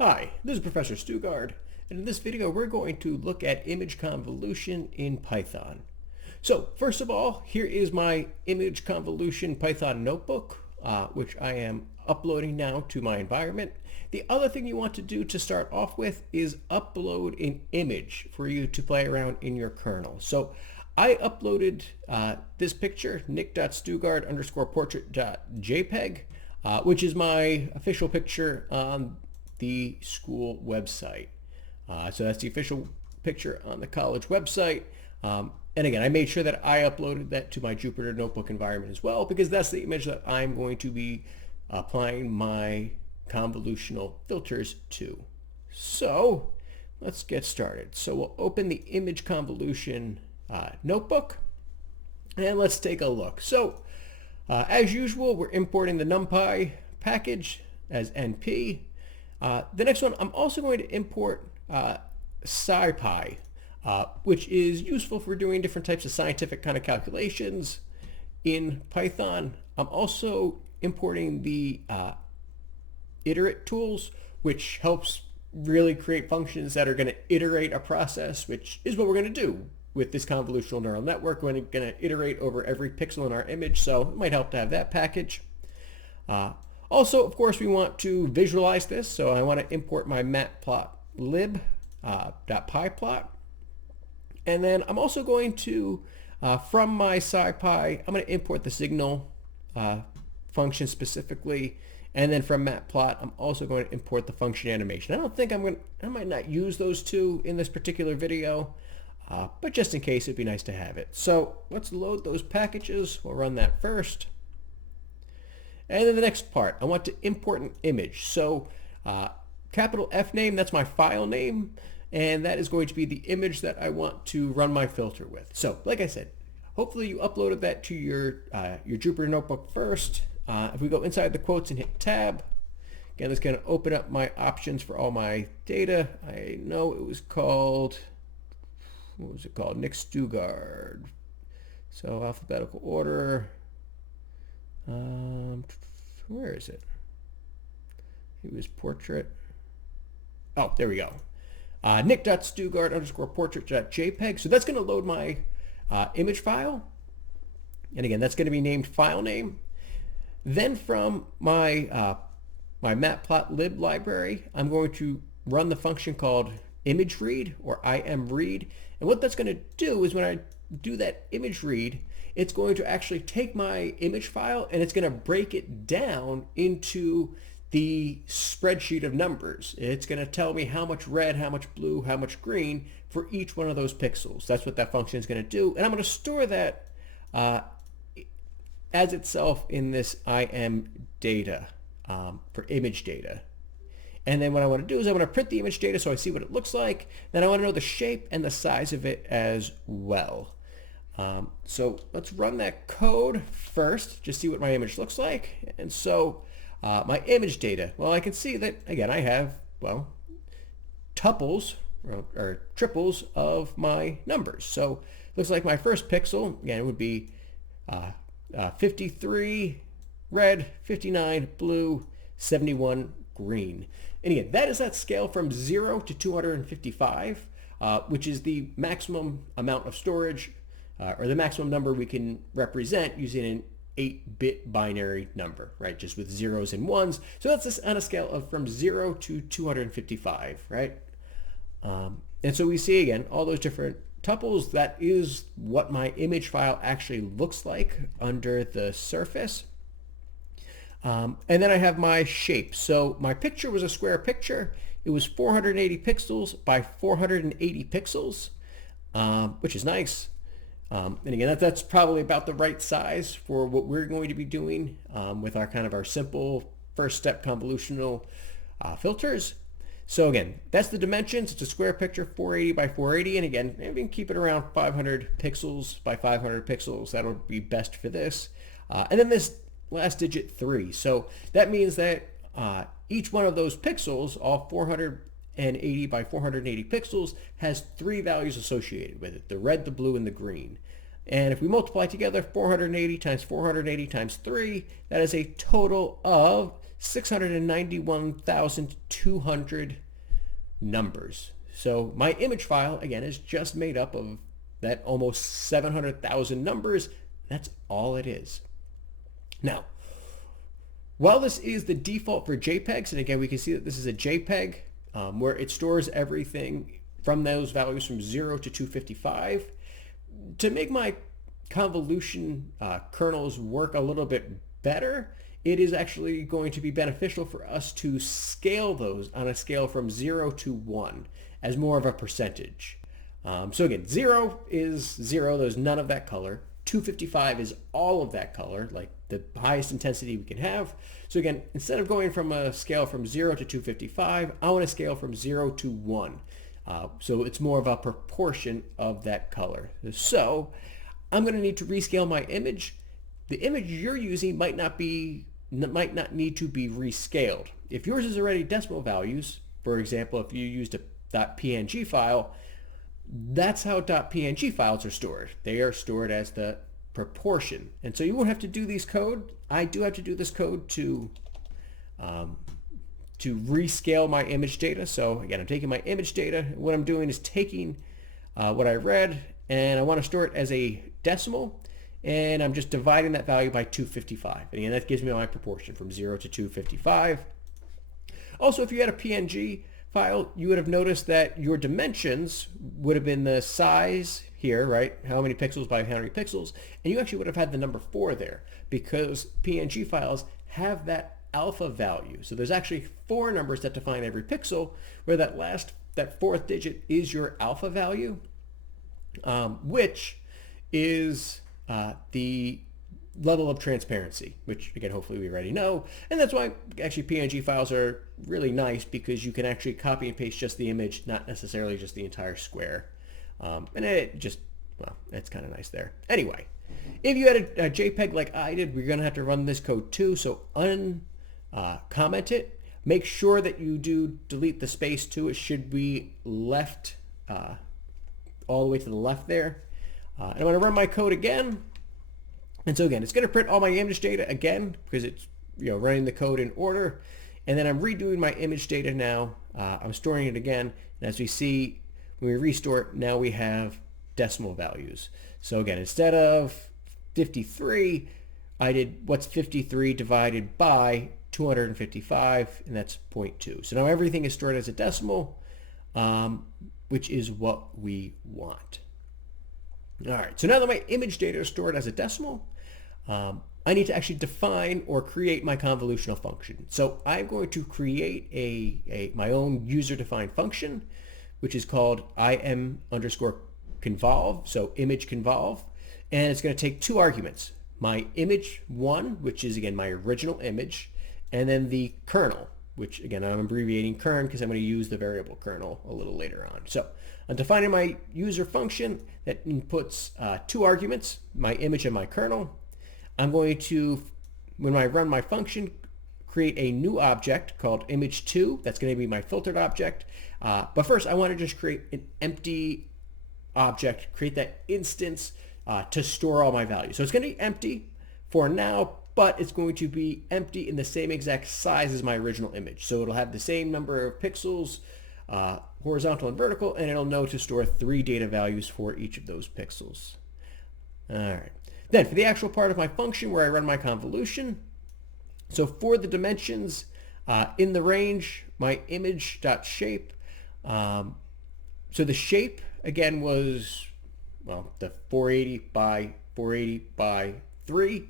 Hi, this is Professor Stugard, and in this video we're going to look at image convolution in Python. So first of all, here is my image convolution Python notebook, which I am uploading now to my environment. The other thing you want to do to start off with is upload an image for you to play around in your kernel. So I uploaded this picture, nick.stugard_portrait.jpg, which is my official picture on the school website. So that's the official picture on the college website. And again, I made sure that I uploaded that to my Jupyter Notebook environment as well, because that's the image that I'm going to be applying my convolutional filters to. So let's get started. So we'll open the image convolution notebook and let's take a look. So as usual, we're importing the NumPy package as NP. The next one, I'm also going to import SciPy, which is useful for doing different types of scientific kind of calculations in Python. I'm also importing the iterate tools, which helps really create functions that are going to iterate a process, which is what we're going to do with this convolutional neural network. We're going to iterate over every pixel in our image, so it might help to have that package. Also, of course, we want to visualize this, so I want to import my matplotlib.pyplot. And then I'm also going to, from my SciPy, I'm going to import the signal function specifically. And then from matplot, I'm also going to import the function animation. I might not use those two in this particular video, but just in case, it'd be nice to have it. So let's load those packages. We'll run that first. And then the next part, I want to import an image. So capital F name, that's my file name. And that is going to be the image that I want to run my filter with. So like I said, hopefully you uploaded that to your Jupyter Notebook first. If we go inside the quotes and hit tab, again, it's going to open up my options for all my data. I know it was called, what was it called? Nick Stugard. So alphabetical order. Where is it? It was portrait. Oh, there we go. Nick.Stugard_portrait.jpg. So that's going to load my image file. And again, that's going to be named file name. Then from my my matplotlib library, I'm going to run the function called imageRead or imread. And what that's going to do is when I do that image read, it's going to actually take my image file and it's going to break it down into the spreadsheet of numbers. It's going to tell me how much red, how much blue, how much green for each one of those pixels. That's what that function is going to do. And I'm going to store that as itself in this im data for image data. And then what I want to do is I want to print the image data so I see what it looks like. Then I want to know the shape and the size of it as well. So let's run that code first, just see what my image looks like. And so my image data, well, I can see that, again, I have, well, tuples or triples of my numbers. So it looks like my first pixel, again, would be 53 red, 59 blue, 71 green. And again, that is that scale from 0 to 255, which is the maximum amount of storage or the maximum number we can represent using an 8-bit binary number, right? Just with zeros and ones. So that's just on a scale of from 0 to 255, right? And so we see, again, all those different tuples. That is what my image file actually looks like under the surface. And then I have my shape. So my picture was a square picture. It was 480 pixels by 480 pixels, which is nice. And again, that's probably about the right size for what we're going to be doing with our kind of our simple first step convolutional filters. So again, that's the dimensions. It's a square picture, 480 by 480. And again, maybe we can keep it around 500 pixels by 500 pixels. That'll be best for this. And then this last digit 3. So that means that each one of those pixels, all 480 by 480 pixels, has 3 values associated with it: the red, the blue, and the green. And if we multiply together 480 times 480 times 3, that is a total of 691,200 numbers. So my image file, again, is just made up of that almost 700,000 numbers. That's all it is. Now, while this is the default for JPEGs, and again, we can see that this is a JPEG where it stores everything from those values from 0 to 255. To make my convolution kernels work a little bit better, it is actually going to be beneficial for us to scale those on a scale from 0 to 1 as more of a percentage. So again, 0 is 0, there's none of that color. 255 is all of that color, like the highest intensity we can have. So again, instead of going from a scale from 0 to 255, I want to scale from 0 to 1. So it's more of a proportion of that color. So I'm going to need to rescale my image. The image you're using might not need to be rescaled. If yours is already decimal values, for example, if you used a .png file, that's how .png files are stored. They are stored as the proportion. And so you won't have to do these code. I do have to do this code to rescale my image data. So again, I'm taking my image data. What I'm doing is taking what I read, and I want to store it as a decimal, and I'm just dividing that value by 255. And again, that gives me my proportion from 0 to 255. Also, if you had a PNG file, you would have noticed that your dimensions would have been the size here, right? How many pixels by how many pixels, and you actually would have had the number 4 there because PNG files have that alpha value. So there's actually 4 numbers that define every pixel, where that fourth digit is your alpha value, which is the level of transparency, which again, hopefully we already know. And that's why actually PNG files are really nice, because you can actually copy and paste just the image, not necessarily just the entire square. And it just, well, it's kind of nice there. Anyway, if you had a JPEG like I did, we're going to have to run this code too. So uncomment it. Make sure that you do delete the space too. It should be left all the way to the left there. And I'm going to run my code again. And so again, it's going to print all my image data again, because it's running the code in order. And then I'm redoing my image data now. I'm storing it again. And as we see, when we restore it, now we have decimal values. So again, instead of 53, I did what's 53 divided by 255, and that's 0.2. So now everything is stored as a decimal, which is what we want. All right, so now that my image data is stored as a decimal, I need to actually define or create my convolutional function. So I'm going to create my own user-defined function, which is called im_convolve, so image convolve, and it's going to take 2 arguments. My image1, which is again my original image, and then the kernel, which again I'm abbreviating kern because I'm going to use the variable kernel a little later on. So I'm defining my user function that inputs 2 arguments, my image and my kernel. I'm going to, when I run my function, create a new object called image2. That's going to be my filtered object. But first I want to just create an empty object, create that instance to store all my values. So it's going to be empty for now, but it's going to be empty in the same exact size as my original image. So it'll have the same number of pixels, horizontal and vertical, and it'll know to store 3 data values for each of those pixels. All right. Then for the actual part of my function where I run my convolution, so for the dimensions in the range, my image.shape, so the shape again was, well, the 480 by 480 by 3.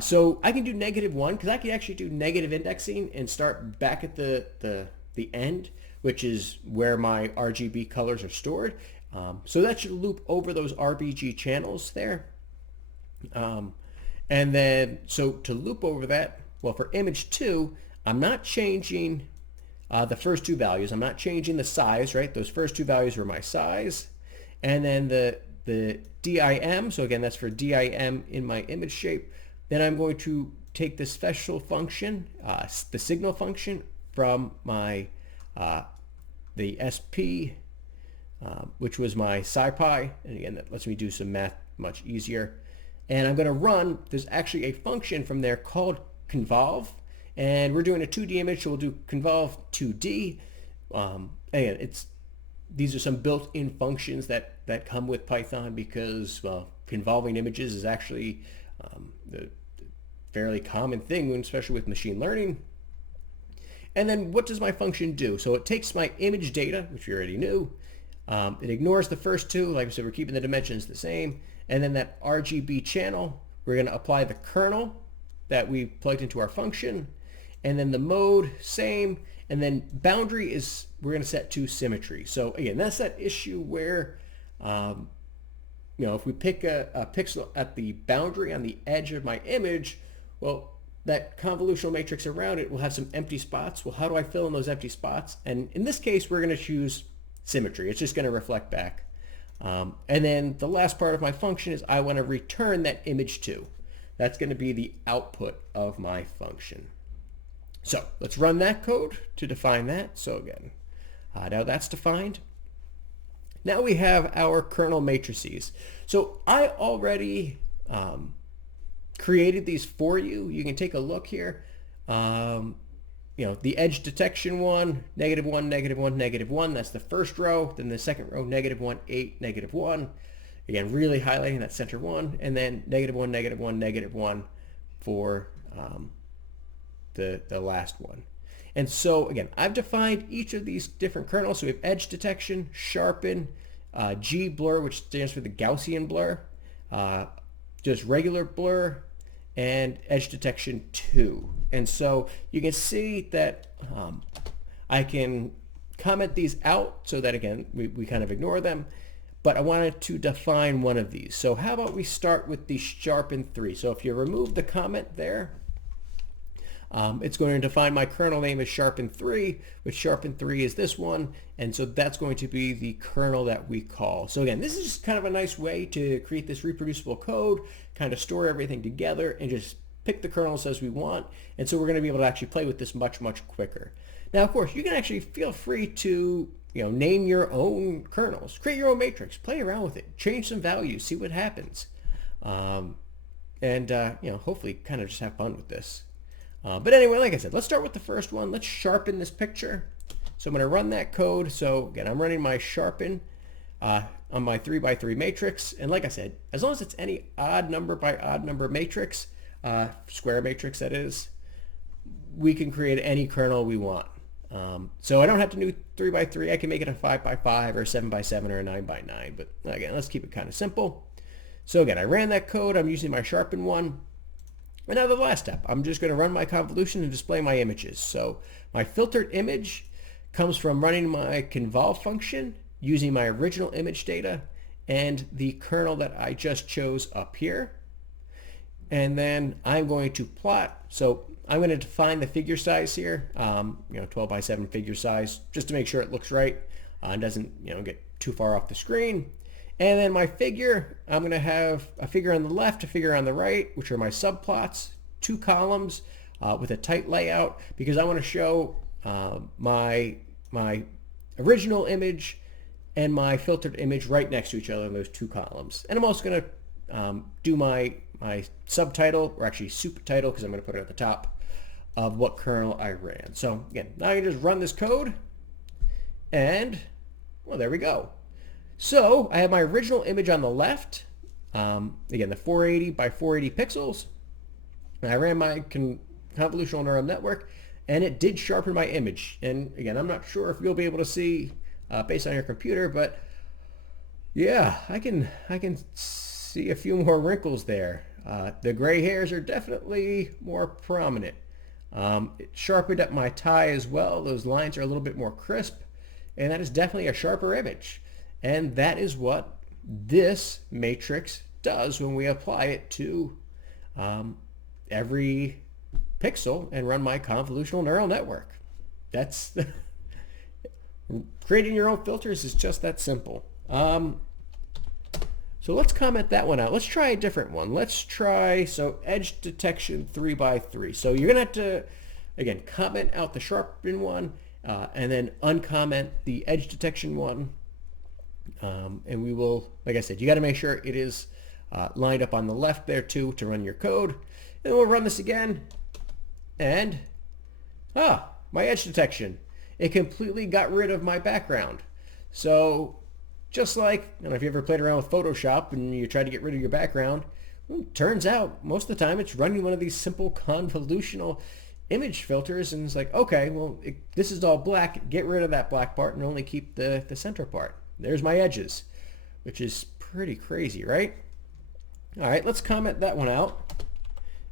So I can do -1 because I can actually do negative indexing and start back at the end, which is where my RGB colors are stored. So that should loop over those RBG channels there. And then, so to loop over that, well, for image 2, I'm not changing the first 2 values. I'm not changing the size, right? Those first 2 values were my size. And then the DIM, so again, that's for DIM in my image shape. Then I'm going to take the special function, the signal function from my, the SP, which was my SciPy. And again, that lets me do some math much easier. And I'm going to run, there's actually a function from there called convolve, And we're doing a 2D image, so we'll do convolve 2D. Again, these are some built-in functions that come with Python because, well, convolving images is actually a fairly common thing, especially with machine learning. And then what does my function do? So it takes my image data, which we already knew. It ignores the first two. Like I said, we're keeping the dimensions the same. And then that RGB channel, we're going to apply the kernel that we plugged into our function. And then the mode, same. And then boundary is, we're going to set to symmetry. So again, that's that issue where, if we pick a pixel at the boundary on the edge of my image, well, that convolutional matrix around it will have some empty spots. Well, how do I fill in those empty spots? And in this case, we're going to choose symmetry. It's just going to reflect back. And then the last part of my function is I want to return that image 2. That's going to be the output of my function. So let's run that code to define that. So again, now that's defined. Now we have our kernel matrices. So I already created these for you. You can take a look here. The edge detection one, -1, -1, -1. That's the first row. Then the second row, -1, 8, -1. Again, really highlighting that center one. And then -1, -1, -1 for the last one. And so again, I've defined each of these different kernels. So we have edge detection, sharpen, G blur, which stands for the Gaussian blur, just regular blur, and edge detection 2. And so you can see that I can comment these out so that, again, we kind of ignore them. But I wanted to define one of these. So how about we start with the sharpen 3. So if you remove the comment there, it's going to define my kernel name as sharpen 3, which sharpen 3 is this one. And so that's going to be the kernel that we call. So again, this is just kind of a nice way to create this reproducible code, kind of store everything together and just pick the kernels as we want. And so we're going to be able to actually play with this much, much quicker. Now, of course, you can actually feel free to name your own kernels, create your own matrix, play around with it, change some values, see what happens. Hopefully kind of just have fun with this. But anyway, like I said, let's start with the first one. Let's sharpen this picture. So I'm going to run that code. So again, I'm running my sharpen on my 3x3 matrix. And like I said, as long as it's any odd number by odd number matrix, square matrix that is, we can create any kernel we want. So I don't have to do 3x3. I can make it a 5x5 or 7x7 or a 9x9. But again, let's keep it kind of simple. So again, I ran that code. I'm using my sharpen one. And now the last step, I'm just going to run my convolution and display my images. So my filtered image comes from running my convolve function, using my original image data and the kernel that I just chose up here. And then I'm going to plot. So I'm going to define the figure size here, 12x7 figure size, just to make sure it looks right and doesn't get too far off the screen. And then my figure, I'm going to have a figure on the left, a figure on the right, which are my subplots, 2 columns with a tight layout, because I want to show my original image and my filtered image right next to each other in those 2 columns. And I'm also going to do my subtitle, or actually subtitle, because I'm going to put it at the top of what kernel I ran. So again, now I can just run this code, and well, there we go. So I have my original image on the left, again, the 480 by 480 pixels. And I ran my convolutional neural network, and it did sharpen my image. And again, I'm not sure if you'll be able to see based on your computer, but yeah, I can see a few more wrinkles there. The gray hairs are definitely more prominent. It sharpened up my tie as well. Those lines are a little bit more crisp, and that is definitely a sharper image. And that is what this matrix does when we apply it to every pixel and run my convolutional neural network. That's creating your own filters is just that simple. So let's comment that one out. Let's try a different one. Let's try, so edge detection 3x3. So you're going to have to, again, comment out the sharpen one and then uncomment the edge detection one. And we will, like I said, you got to make sure it is lined up on the left there too to run your code. And then we'll run this again. And My edge detection. It completely got rid of my background. So just like, I don't know if you ever played around with Photoshop and you try to get rid of your background, well, turns out most of the time it's running one of these simple convolutional image filters, and it's like, okay, well, this is all black, get rid of that black part and only keep the center part. There's my edges, which is pretty crazy, right? All right, let's comment that one out,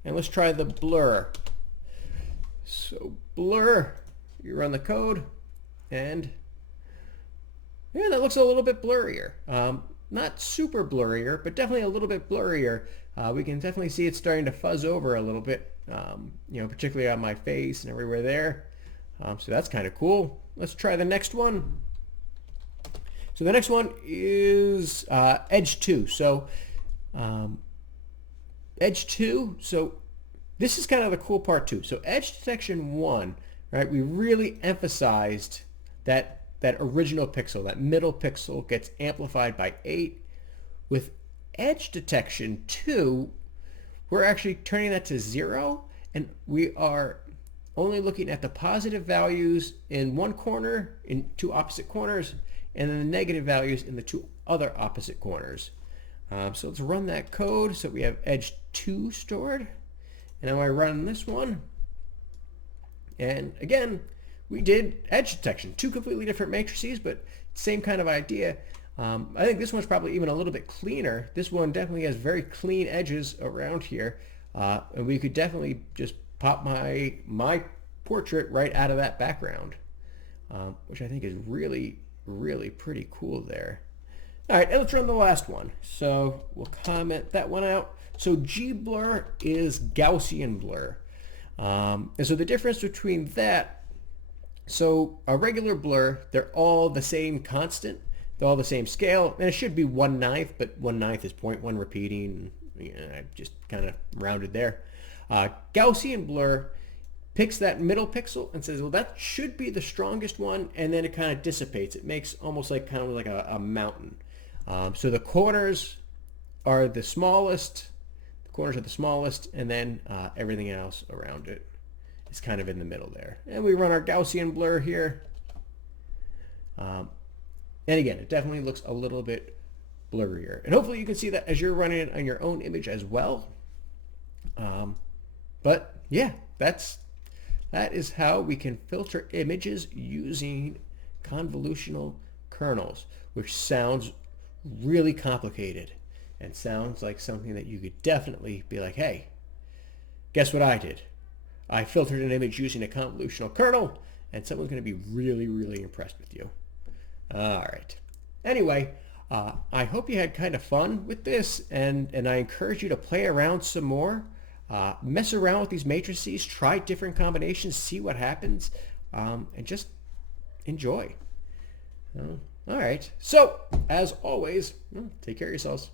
and let's try the blur. So blur, you run the code, and yeah, that looks a little bit blurrier. Not super blurrier, but definitely a little bit blurrier. We can definitely see it's starting to fuzz over a little bit, particularly on my face and everywhere there. So that's kind of cool. Let's try the next one. So the next one is Edge 2. So Edge 2, so this is kind of the cool part too. So Edge Detection 1, right, we really emphasized that original pixel, that middle pixel gets amplified by 8. With Edge Detection 2, we're actually turning that to 0, and we are only looking at the positive values in one corner, in two opposite corners, and then the negative values in the two other opposite corners. So let's run that code. So we have Edge 2 stored, and now I run this one, and again, we did edge detection, two completely different matrices, but same kind of idea. I think this one's probably even a little bit cleaner. This one definitely has very clean edges around here, and we could definitely just pop my portrait right out of that background, which I think is really, really pretty cool there. All right, and let's run the last one. So we'll comment that one out. So G-blur is Gaussian blur, and so the difference between that, so a regular blur, they're all the same constant, they're all the same scale, and it should be 1/9, but 1/9 is 0.1 repeating. I just kind of rounded there. Gaussian blur picks that middle pixel and says, well, that should be the strongest one, and then it kind of dissipates. It makes almost like kind of like a mountain. So the corners are the smallest, and then everything else around it is kind of in the middle there. And we run our Gaussian blur here. And again, it definitely looks a little bit blurrier. And hopefully you can see that as you're running it on your own image as well. But yeah, that is how we can filter images using convolutional kernels, which sounds really complicated and sounds like something that you could definitely be like, hey, guess what I did? I filtered an image using a convolutional kernel, and someone's going to be really, really impressed with you. All right. Anyway, I hope you had kind of fun with this, and I encourage you to play around some more. Mess around with these matrices, try different combinations, see what happens, and just enjoy. All right. So, as always, take care of yourselves.